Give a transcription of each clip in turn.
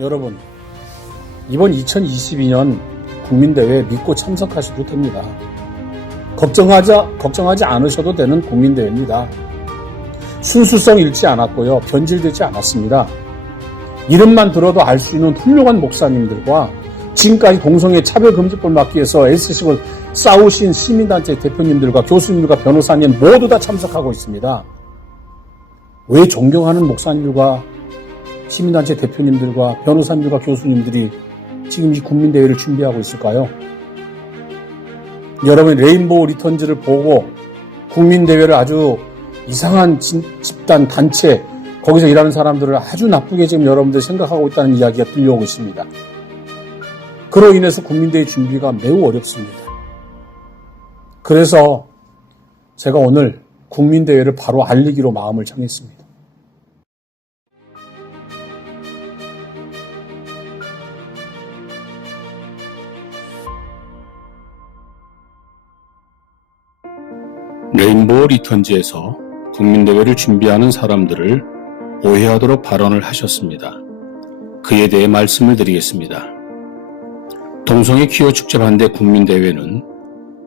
여러분, 이번 2022년 국민대회 믿고 참석하셔도 됩니다. 걱정하지 않으셔도 되는 국민대회입니다. 순수성 잃지 않았고요. 변질되지 않았습니다. 이름만 들어도 알 수 있는 훌륭한 목사님들과 지금까지 동성애 차별금지법 막기 위해서 애쓰시고 싸우신 시민단체 대표님들과 교수님들과 변호사님 모두 다 참석하고 있습니다. 왜 존경하는 목사님들과 시민단체 대표님들과 변호사님들과 교수님들이 지금 이 국민대회를 준비하고 있을까요? 여러분, 레인보우 리턴즈를 보고 국민대회를 아주 이상한 집단, 단체, 거기서 일하는 사람들을 아주 나쁘게 지금 여러분들이 생각하고 있다는 이야기가 들려오고 있습니다. 그로 인해서 국민대회 준비가 매우 어렵습니다. 그래서 제가 오늘 국민대회를 바로 알리기로 마음을 정했습니다. 레인보우 리턴즈에서 국민대회를 준비하는 사람들을 오해하도록 발언을 하셨습니다. 그에 대해 말씀을 드리겠습니다. 동성애 퀴어 축제 반대 국민대회는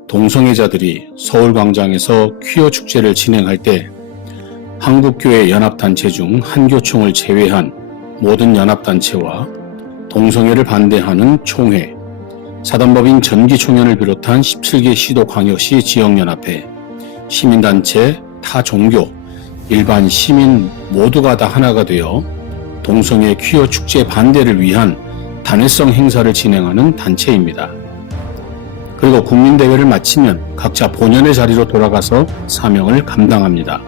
동성애자들이 서울광장에서 퀴어 축제를 진행할 때 한국교회 연합단체 중 한교총을 제외한 모든 연합단체와 동성애를 반대하는 총회, 사단법인 전기총연을 비롯한 17개 시도광역시 지역연합회, 시민단체, 타 종교, 일반 시민 모두가 다 하나가 되어 동성애 퀴어 축제 반대를 위한 단회성 행사를 진행하는 단체입니다. 그리고 국민대회를 마치면 각자 본연의 자리로 돌아가서 사명을 감당합니다.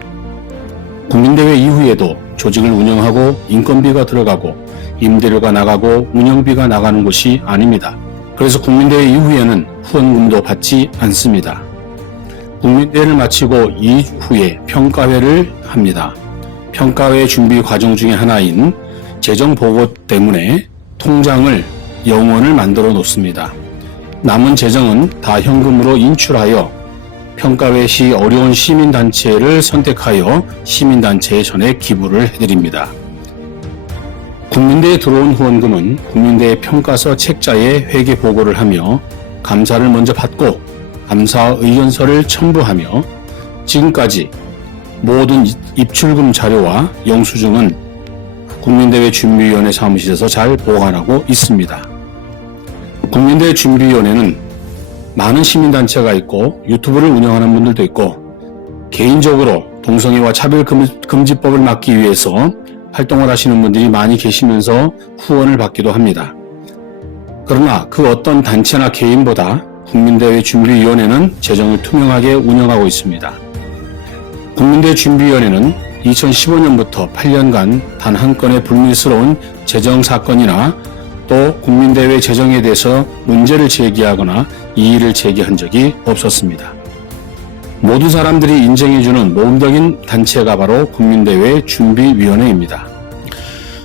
국민대회 이후에도 조직을 운영하고 인건비가 들어가고 임대료가 나가고 운영비가 나가는 것이 아닙니다. 그래서 국민대회 이후에는 후원금도 받지 않습니다. 국민대회를 마치고 2주 후에 평가회를 합니다. 평가회 준비 과정 중에 하나인 재정보고 때문에 통장을 영원을 만들어 놓습니다. 남은 재정은 다 현금으로 인출하여 평가회 시 어려운 시민단체를 선택하여 시민단체에 전해 기부를 해드립니다. 국민대회에 들어온 후원금은 국민대회 평가서 책자에 회계 보고를 하며 감사를 먼저 받고 감사 의견서를 첨부하며 지금까지 모든 입출금 자료와 영수증은 국민대회 준비위원회 사무실에서 잘 보관하고 있습니다. 국민대회 준비위원회는 많은 시민단체가 있고 유튜브를 운영하는 분들도 있고 개인적으로 동성애와 차별금지법을 막기 위해서 활동을 하시는 분들이 많이 계시면서 후원을 받기도 합니다. 그러나 그 어떤 단체나 개인보다 국민대회 준비위원회는 재정을 투명하게 운영하고 있습니다. 국민대회 준비위원회는 2015년부터 8년간 단 한 건의 불미스러운 재정 사건이나 또 국민대회 재정에 대해서 문제를 제기하거나 이의를 제기한 적이 없었습니다. 모든 사람들이 인정해주는 모범적인 단체가 바로 국민대회 준비위원회입니다.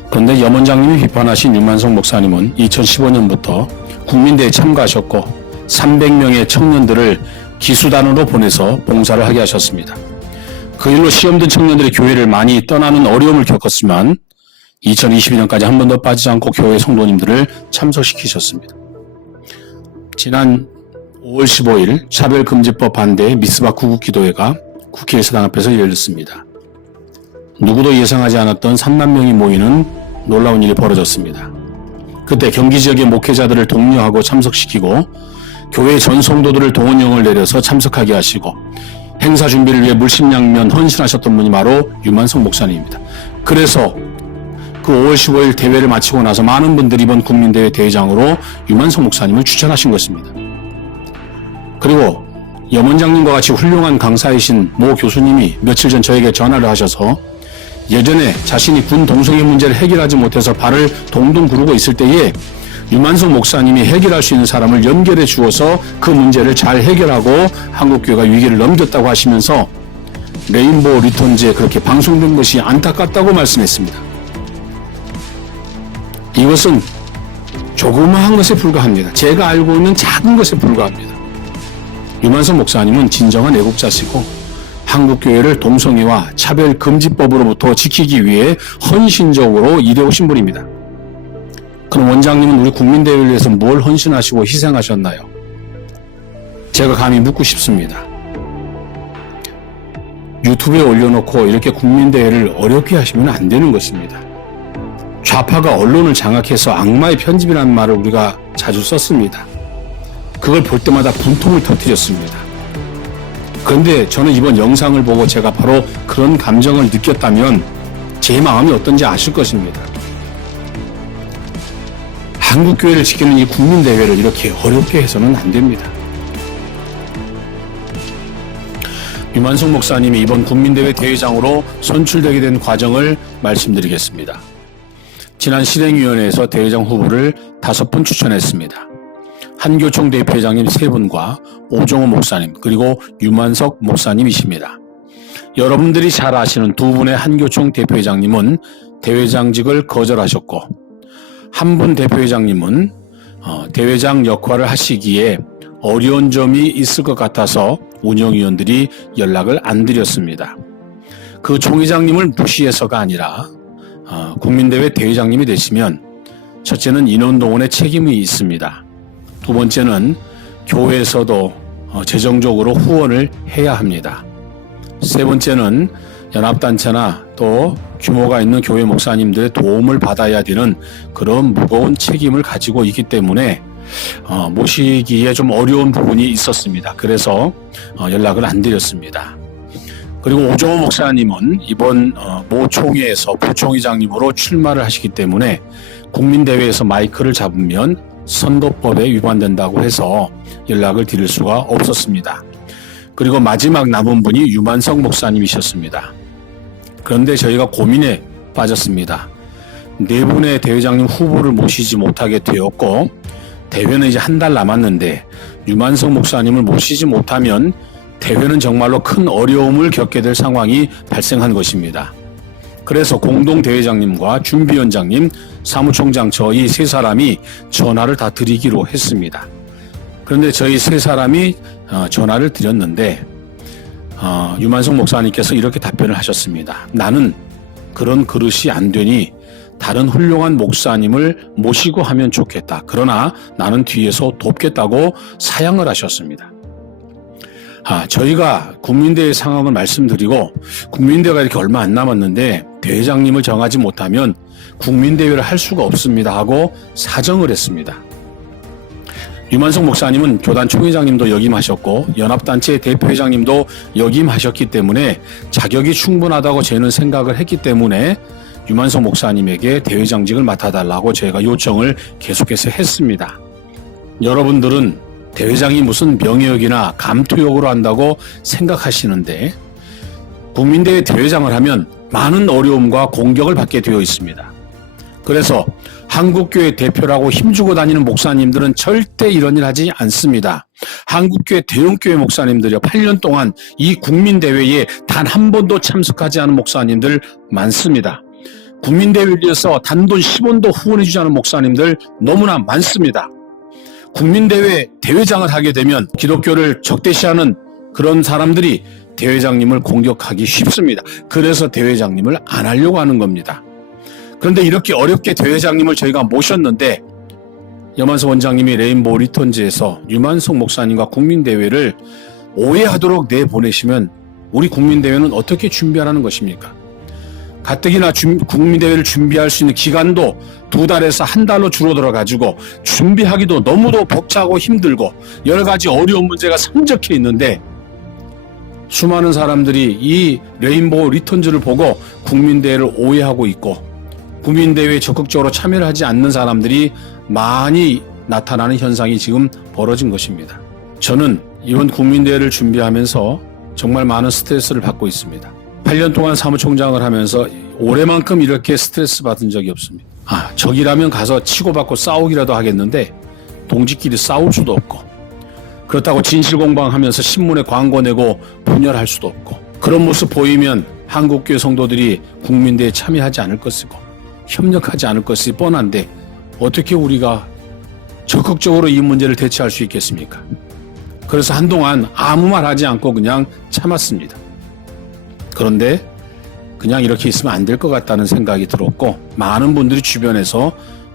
그런데 염 원장님이 비판하신 유만석 목사님은 2015년부터 국민대회에 참가하셨고 300명의 청년들을 기수단으로 보내서 봉사를 하게 하셨습니다. 그 일로 시험 든 청년들이 교회를 많이 떠나는 어려움을 겪었지만 2022년까지 한 번도 빠지지 않고 교회 성도님들을 참석시키셨습니다. 지난 5월 15일 차별금지법 반대 미스바 구국기도회가 국회의사당 앞에서 열렸습니다. 누구도 예상하지 않았던 3만 명이 모이는 놀라운 일이 벌어졌습니다. 그때 경기 지역의 목회자들을 독려하고 참석시키고 교회 전 성도들을 동원령을 내려서 참석하게 하시고 행사 준비를 위해 물심양면 헌신하셨던 분이 바로 유만석 목사님입니다. 그래서 그 5월 15일 대회를 마치고 나서 많은 분들이 이번 국민대회 대회장으로 유만석 목사님을 추천하신 것입니다. 그리고 염 원장님과 같이 훌륭한 강사이신 모 교수님이 며칠 전 저에게 전화를 하셔서 예전에 자신이 군 동성애 문제를 해결하지 못해서 발을 동동 구르고 있을 때에 유만석 목사님이 해결할 수 있는 사람을 연결해 주어서 그 문제를 잘 해결하고 한국교회가 위기를 넘겼다고 하시면서 레인보우 리턴즈에 그렇게 방송된 것이 안타깝다고 말씀했습니다. 이것은 조그마한 것에 불과합니다. 제가 알고 있는 작은 것에 불과합니다. 유만석 목사님은 진정한 애국자시고 한국교회를 동성애와 차별금지법으로부터 지키기 위해 헌신적으로 일해오신 분입니다. 그럼 원장님은 우리 국민대회를 위해서 뭘 헌신하시고 희생하셨나요? 제가 감히 묻고 싶습니다. 유튜브에 올려놓고 이렇게 국민대회를 어렵게 하시면 안 되는 것입니다. 좌파가 언론을 장악해서 악마의 편집이라는 말을 우리가 자주 썼습니다. 그걸 볼 때마다 분통을 터뜨렸습니다. 그런데 저는 이번 영상을 보고 제가 바로 그런 감정을 느꼈다면 제 마음이 어떤지 아실 것입니다. 한국교회를 지키는 이 국민대회를 이렇게 어렵게 해서는 안 됩니다. 유만석 목사님이 이번 국민대회 대회장으로 선출되게 된 과정을 말씀드리겠습니다. 지난 실행위원회에서 대회장 후보를 5분 추천했습니다. 한교총 대표회장님 3분과 오정호 목사님 그리고 유만석 목사님이십니다. 여러분들이 잘 아시는 2분의 한교총 대표회장님은 대회장직을 거절하셨고 한 분 대표회장님은 대회장 역할을 하시기에 어려운 점이 있을 것 같아서 운영위원들이 연락을 안 드렸습니다. 그 총회장님을 무시해서가 아니라 국민대회 대회장님이 되시면 첫째는 인원동원에 책임이 있습니다. 두 번째는 교회에서도 재정적으로 후원을 해야 합니다. 세 번째는 연합단체나 또 규모가 있는 교회 목사님들의 도움을 받아야 되는 그런 무거운 책임을 가지고 있기 때문에 모시기에 좀 어려운 부분이 있었습니다. 그래서 연락을 안 드렸습니다. 그리고 오정호 목사님은 이번 모 총회에서 부총회장님으로 출마를 하시기 때문에 국민대회에서 마이크를 잡으면 선거법에 위반된다고 해서 연락을 드릴 수가 없었습니다. 그리고 마지막 남은 분이 유만석 목사님이셨습니다. 그런데 저희가 고민에 빠졌습니다. 4분의 대회장님 후보를 모시지 못하게 되었고 대회는 이제 한 달 남았는데 유만석 목사님을 모시지 못하면 대회는 정말로 큰 어려움을 겪게 될 상황이 발생한 것입니다. 그래서 공동대회장님과 준비위원장님, 사무총장 저희 3사람이 전화를 다 드리기로 했습니다. 그런데 저희 3사람이 전화를 드렸는데 유만석 목사님께서 이렇게 답변을 하셨습니다. 나는 그런 그릇이 안 되니 다른 훌륭한 목사님을 모시고 하면 좋겠다. 그러나 나는 뒤에서 돕겠다고 사양을 하셨습니다. 저희가 국민대회 상황을 말씀드리고 국민대회가 이렇게 얼마 안 남았는데 대회장님을 정하지 못하면 국민대회를 할 수가 없습니다 하고 사정을 했습니다. 유만석 목사님은 교단 총회장님도 역임하셨고 연합단체 대표회장님도 역임하셨기 때문에 자격이 충분하다고 저희는 생각을 했기 때문에 유만석 목사님에게 대회장직을 맡아달라고 저희가 요청을 계속해서 했습니다. 여러분들은 대회장이 무슨 명예욕이나 감투욕으로 한다고 생각하시는데 국민대회 대회장을 하면 많은 어려움과 공격을 받게 되어 있습니다. 그래서 한국교회 대표라고 힘주고 다니는 목사님들은 절대 이런 일 하지 않습니다. 한국교회 대형교회 목사님들이요 8년 동안 이 국민대회에 단 한 번도 참석하지 않은 목사님들 많습니다. 국민대회를 위해서 단돈 10원도 후원해주지 않은 목사님들 너무나 많습니다. 국민대회 대회장을 하게 되면 기독교를 적대시하는 그런 사람들이 대회장님을 공격하기 쉽습니다. 그래서 대회장님을 안 하려고 하는 겁니다. 그런데 이렇게 어렵게 대회장님을 저희가 모셨는데 염한석 원장님이 레인보우 리턴즈에서 유만석 목사님과 국민대회를 오해하도록 내보내시면 우리 국민대회는 어떻게 준비하라는 것입니까? 가뜩이나 국민대회를 준비할 수 있는 기간도 2달에서 1달로 줄어들어 가지고 준비하기도 너무도 벅차고 힘들고 여러 가지 어려운 문제가 산적해 있는데 수많은 사람들이 이 레인보우 리턴즈를 보고 국민대회를 오해하고 있고 국민대회에 적극적으로 참여를 하지 않는 사람들이 많이 나타나는 현상이 지금 벌어진 것입니다. 저는 이번 국민대회를 준비하면서 정말 많은 스트레스를 받고 있습니다. 8년 동안 사무총장을 하면서 올해만큼 이렇게 스트레스 받은 적이 없습니다. 적이라면 가서 치고받고 싸우기라도 하겠는데 동지끼리 싸울 수도 없고 그렇다고 진실공방하면서 신문에 광고 내고 분열할 수도 없고 그런 모습 보이면 한국교회 성도들이 국민대회에 참여하지 않을 것이고 협력하지 않을 것이 뻔한데 어떻게 우리가 적극적으로 이 문제를 대처할 수 있겠습니까? 그래서 한동안 아무 말 하지 않고 그냥 참았습니다. 그런데 그냥 이렇게 있으면 안 될 것 같다는 생각이 들었고 많은 분들이 주변에서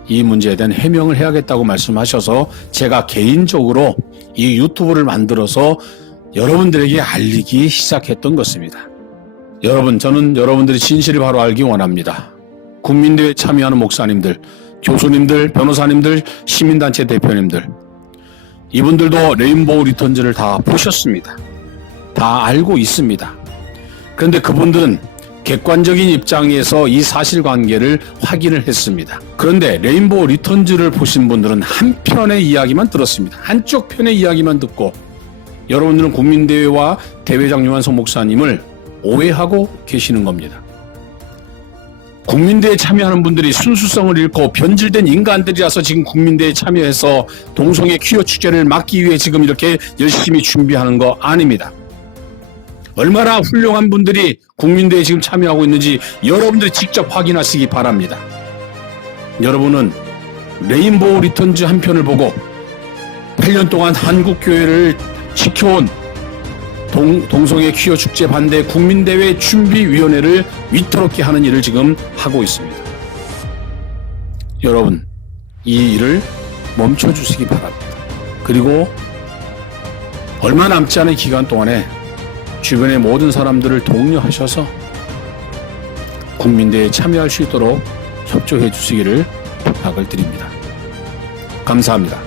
이 문제에 대한 해명을 해야겠다고 말씀하셔서 제가 개인적으로 이 유튜브를 만들어서 여러분들에게 알리기 시작했던 것입니다. 여러분, 저는 여러분들이 진실을 바로 알기 원합니다. 국민대회에 참여하는 목사님들, 교수님들, 변호사님들, 시민단체 대표님들, 이분들도 레인보우 리턴즈를 다 보셨습니다. 다 알고 있습니다. 그런데 그분들은 객관적인 입장에서 이 사실관계를 확인을 했습니다. 그런데 레인보우 리턴즈를 보신 분들은 한편의 이야기만 들었습니다. 한쪽 편의 이야기만 듣고 여러분들은 국민대회와 대회장 유한석 목사님을 오해하고 계시는 겁니다. 국민대회에 참여하는 분들이 순수성을 잃고 변질된 인간들이라서 지금 국민대회에 참여해서 동성애 퀴어 축제를 막기 위해 지금 이렇게 열심히 준비하는 거 아닙니다. 얼마나 훌륭한 분들이 국민대회에 지금 참여하고 있는지 여러분들이 직접 확인하시기 바랍니다. 여러분은 레인보우 리턴즈 한 편을 보고 8년 동안 한국교회를 지켜온 동성애 퀴어 축제 반대 국민대회 준비위원회를 위태롭게 하는 일을 지금 하고 있습니다. 여러분, 이 일을 멈춰주시기 바랍니다. 그리고 얼마 남지 않은 기간 동안에 주변의 모든 사람들을 독려하셔서 국민대회에 참여할 수 있도록 협조해 주시기를 부탁을 드립니다. 감사합니다.